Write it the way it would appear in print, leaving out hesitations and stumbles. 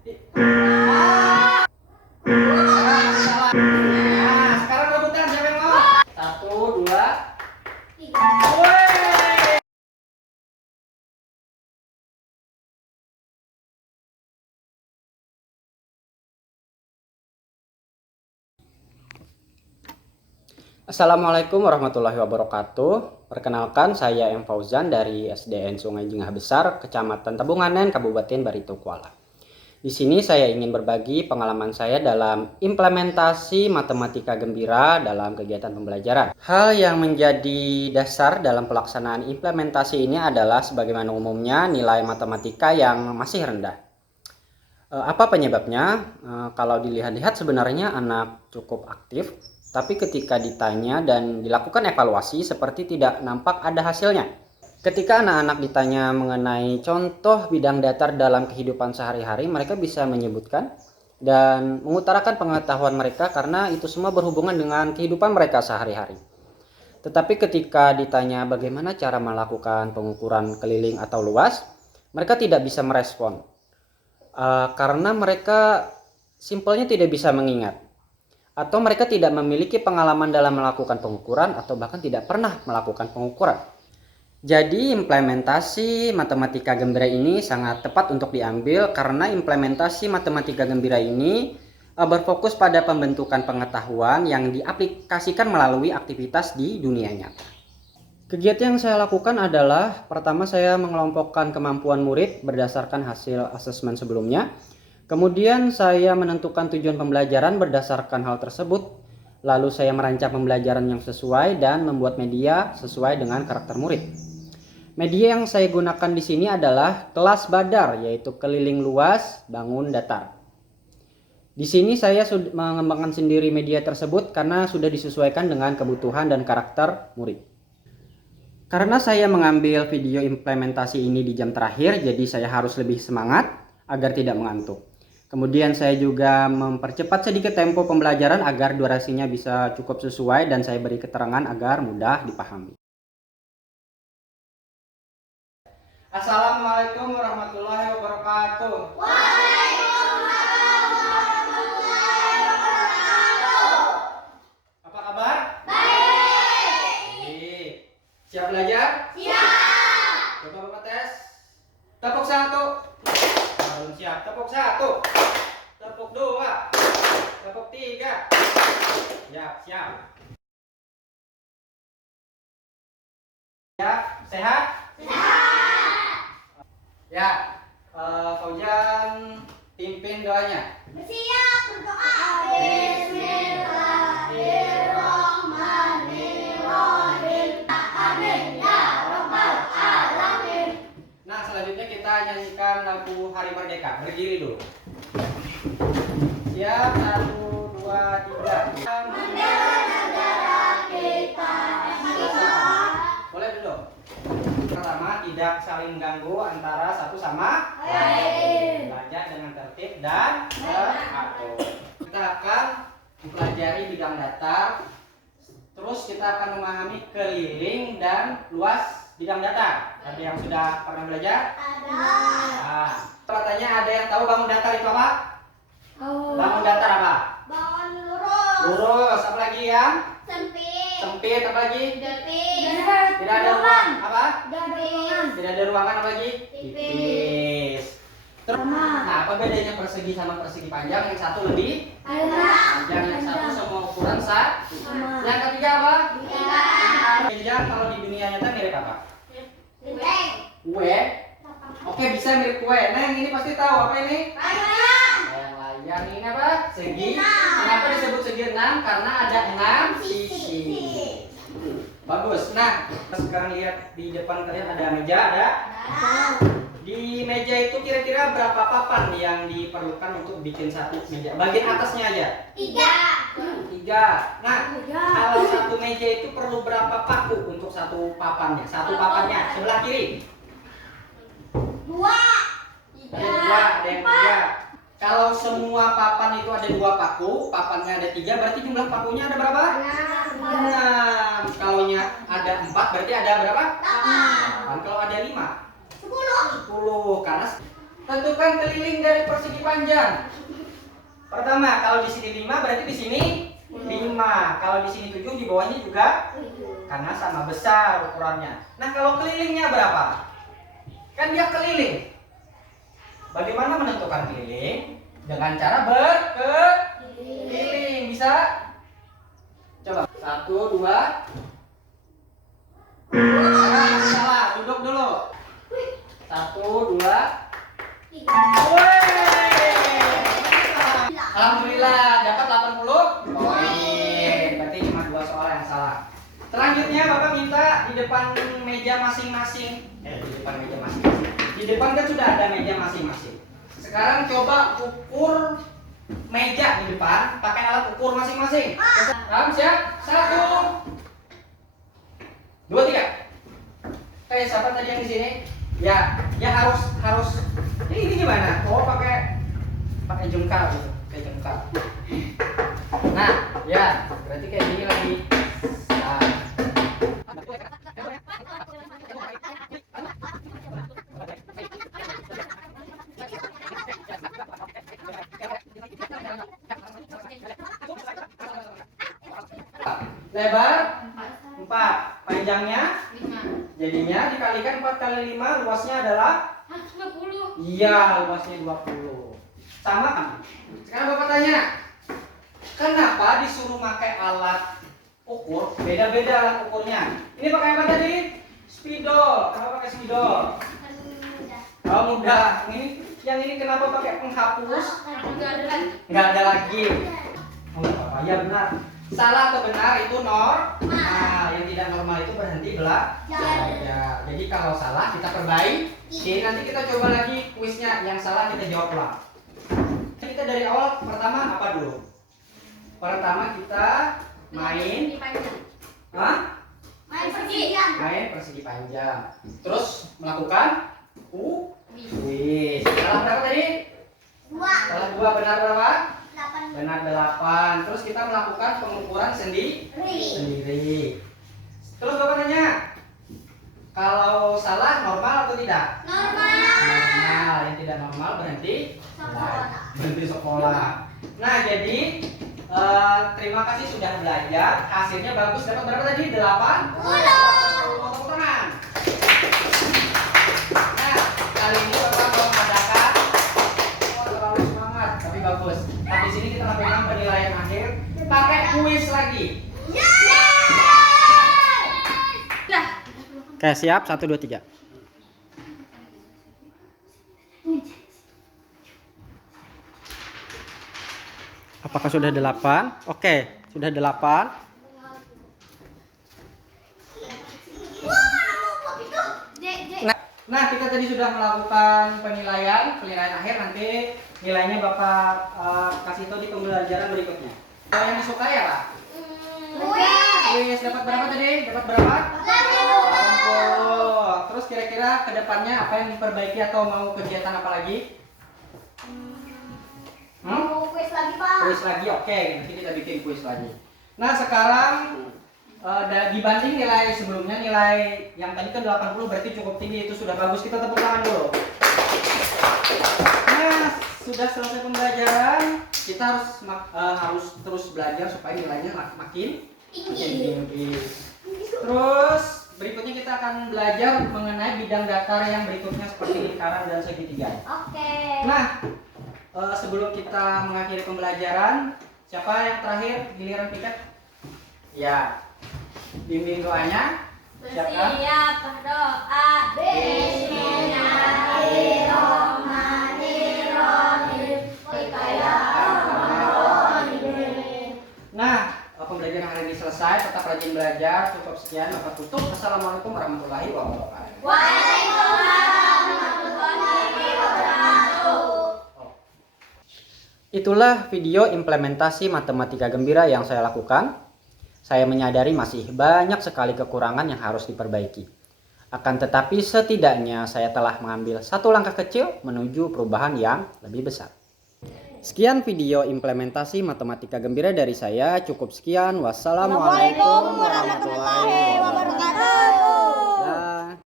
Salah. Nah, sekarang rebutan siapa yang mau? 1, 2, 3. Woi. Assalamualaikum warahmatullahi wabarakatuh. Perkenalkan, saya M. Fauzan dari SDN Sungai Jingah Besar, Kecamatan Tabunganen, Kabupaten Barito Kuala. Di sini saya ingin berbagi pengalaman saya dalam implementasi matematika gembira dalam kegiatan pembelajaran. Hal yang menjadi dasar dalam pelaksanaan implementasi ini adalah sebagaimana umumnya nilai matematika yang masih rendah. Apa penyebabnya? Kalau dilihat-lihat sebenarnya anak cukup aktif, tapi ketika ditanya dan dilakukan evaluasi seperti tidak nampak ada hasilnya. Ketika anak-anak ditanya mengenai contoh bidang datar dalam kehidupan sehari-hari, mereka bisa menyebutkan dan mengutarakan pengetahuan mereka karena itu semua berhubungan dengan kehidupan mereka sehari-hari. Tetapi ketika ditanya bagaimana cara melakukan pengukuran keliling atau luas, mereka tidak bisa merespon. Karena mereka simpelnya tidak bisa mengingat, atau mereka tidak memiliki pengalaman dalam melakukan pengukuran atau bahkan tidak pernah melakukan pengukuran. Jadi implementasi matematika gembira ini sangat tepat untuk diambil karena implementasi matematika gembira ini berfokus pada pembentukan pengetahuan yang diaplikasikan melalui aktivitas di dunia nyata. Kegiatan yang saya lakukan adalah pertama saya mengelompokkan kemampuan murid berdasarkan hasil asesmen sebelumnya. Kemudian saya menentukan tujuan pembelajaran berdasarkan hal tersebut. Lalu saya merancang pembelajaran yang sesuai dan membuat media sesuai dengan karakter murid. Media yang saya gunakan di sini adalah kelas Badar, yaitu keliling luas, bangun datar. Di sini saya sudah mengembangkan sendiri media tersebut karena sudah disesuaikan dengan kebutuhan dan karakter murid. Karena saya mengambil video implementasi ini di jam terakhir, jadi saya harus lebih semangat agar tidak mengantuk. Kemudian saya juga mempercepat sedikit tempo pembelajaran agar durasinya bisa cukup sesuai dan saya beri keterangan agar mudah dipahami. Assalamualaikum warahmatullahi wabarakatuh. Waalaikumsalam warahmatullahi wabarakatuh. Apa kabar? Baik. Siap belajar? Siap. Coba Bapak tes. Tepuk 1. Belum siap. Tepuk 1. Tepuk 2. Tepuk 3. Siap. Ya, sehat? Sehat. Ya, Fauzan pimpin doanya. Bersiap berdoa. Bismillahirrahmanirrahim. Amin ya rabbal alamin. Nah, selanjutnya kita nyanyikan lagu Hari Merdeka. Berdiri dulu. Siap, 1, 2, 3. Bendera negara kita Indonesia. Boleh dulu. Pertama, tidak saling ganggu antara satu sama Lain. belajar dengan tertib dan teratur. Kita akan mempelajari bidang datar. Terus kita akan memahami keliling dan luas bidang datar. Ada yang sudah pernah belajar? Ada. Nah, katanya ada yang tahu bangun datar itu apa? Bangun datar apa? Bangun lurus. Lurus. Apa lagi yang Sempit. sempit? Apa lagi? Tipis. Tidak ada ruang. Apa? Garis. Tidak ada ruangan. Apa lagi? Tipis. Terus, nah apa bedanya persegi sama persegi panjang? Yang satu lebih panjang, yang satu semua ukuran sama. Yang ketiga apa? Panjang. Kalau di dunia nyata mirip apa? Kue. Oke, bisa mirip kue. Nah, yang ini pasti tahu apa ini? Yang ini apa? Segi. Kenapa disebut segi 6? Karena ada 6 sisi. Bagus. Nah, sekarang lihat di depan kalian ada meja, ada. Di meja itu kira-kira berapa papan yang diperlukan untuk bikin satu meja? Bagian atasnya aja. 3. Nah, kalau satu meja itu perlu berapa paku untuk satu papannya? Satu papannya sebelah kiri. 2. Ada 2, ada yang 3. Kalau semua papan itu ada 2 paku, papannya ada 3, berarti jumlah pakunya ada berapa? 6. Kalau ada 4, berarti ada berapa? 8. Kalau ada 5? 10. Karena tentukan keliling dari persegi panjang. Pertama, kalau di sini 5 berarti di sini 5. Kalau di sini 7, di bawahnya juga karena sama besar ukurannya. Nah, kalau kelilingnya berapa? Kan dia keliling. Bagaimana menentukan keliling? Dengan cara berkeliling. Bisa? Coba. 1, 2. Salah, duduk dulu. 1, 2. Alhamdulillah dapat 80 poin. Berarti cuma 2 soal yang salah. Selanjutnya Bapak minta di depan meja masing-masing. Di depan meja masing-masing. Di depan kan sudah ada meja masing-masing. Sekarang coba ukur meja di depan pakai alat ukur masing-masing. Siap? 1, 2, 3. Kayak siapa tadi yang di sini? Ya harus. Ini gimana? Oh, pakai jengkal gitu. Kayak jengkal. Nah, ya, berarti kayak gini lagi. Nah. Lebar 4, panjangnya 5. jadinya dikalikan 4 kali 5, luasnya adalah 20. iya, luasnya 20. Sama kan? Sekarang Bapak tanya, kenapa disuruh pakai alat ukur? Beda-beda alat ukurnya. Ini pakai apa tadi? Spidol. Kenapa pakai spidol? Oh, mudah. Yang ini kenapa pakai penghapus? Nggak ada lagi. Oh, Bapak, ya benar. Salah atau benar itu normal. Yang tidak normal itu berhenti belajar. Jadi kalau salah kita perbaiki. Nanti kita coba lagi kuisnya. Yang salah kita jawab ulang. Kita dari awal pertama apa dulu? Pertama kita main main persegi panjang. Terus melakukan kuis. Salah berapa tadi? 2. Salah 2, benar berapa? 8. Benar 8. Terus kita melakukan pengukuran sendiri. Terus Bapak tanya, kalau salah normal atau tidak? Normal. Yang tidak normal berhenti sekolah. Nah, jadi terima kasih sudah belajar. Hasilnya bagus. Dapat berapa tadi? 80. Potong tangan. Nah, kali ini Bapak mau mengadakan terlalu semangat, tapi bagus. Tapi di sini kita lakukan penilaian akhir pakai kuis lagi. Oke, siap. 1, 2, 3. Apakah sudah 8? Oke, sudah 8. Nah, kita tadi sudah melakukan penilaian akhir. Nanti nilainya Bapak kasih tahu di pembelajaran berikutnya. Kalau yang disukai ya, Pak? Kuis dapat berapa tadi? Dapat berapa? 80. Terus kira-kira kedepannya apa yang diperbaiki atau mau kegiatan apa lagi? Kuis lagi, Pak. Kuis lagi, oke. Nanti kita bikin kuis lagi. Nah, sekarang dibanding nilai sebelumnya, nilai yang tadi kan 80 berarti cukup tinggi, itu sudah bagus. Kita tepuk tangan dulu. Nah, sudah selesai pembelajaran. Kita harus terus belajar supaya nilainya makin tinggi. Terus berikutnya kita akan belajar mengenai bidang datar yang berikutnya seperti lingkaran dan segitiga. Oke. Nah, sebelum kita mengakhiri pembelajaran, siapa yang terakhir giliran piket? Ya, bimbing doanya. Siapkan. Bersiap berdoa. Bismillahirrahmanirrahim. Nah, pembelajaran hari ini selesai. Tetap rajin belajar. Cukup sekian. Bapak tutup. Assalamualaikum warahmatullahi wabarakatuh. Waalaikumsalam warahmatullahi wabarakatuh. Itulah video implementasi matematika gembira yang saya lakukan. Saya menyadari masih banyak sekali kekurangan yang harus diperbaiki. Akan tetapi setidaknya saya telah mengambil satu langkah kecil menuju perubahan yang lebih besar. Sekian video implementasi matematika gembira dari saya. Cukup sekian. Wassalamualaikum warahmatullahi wabarakatuh.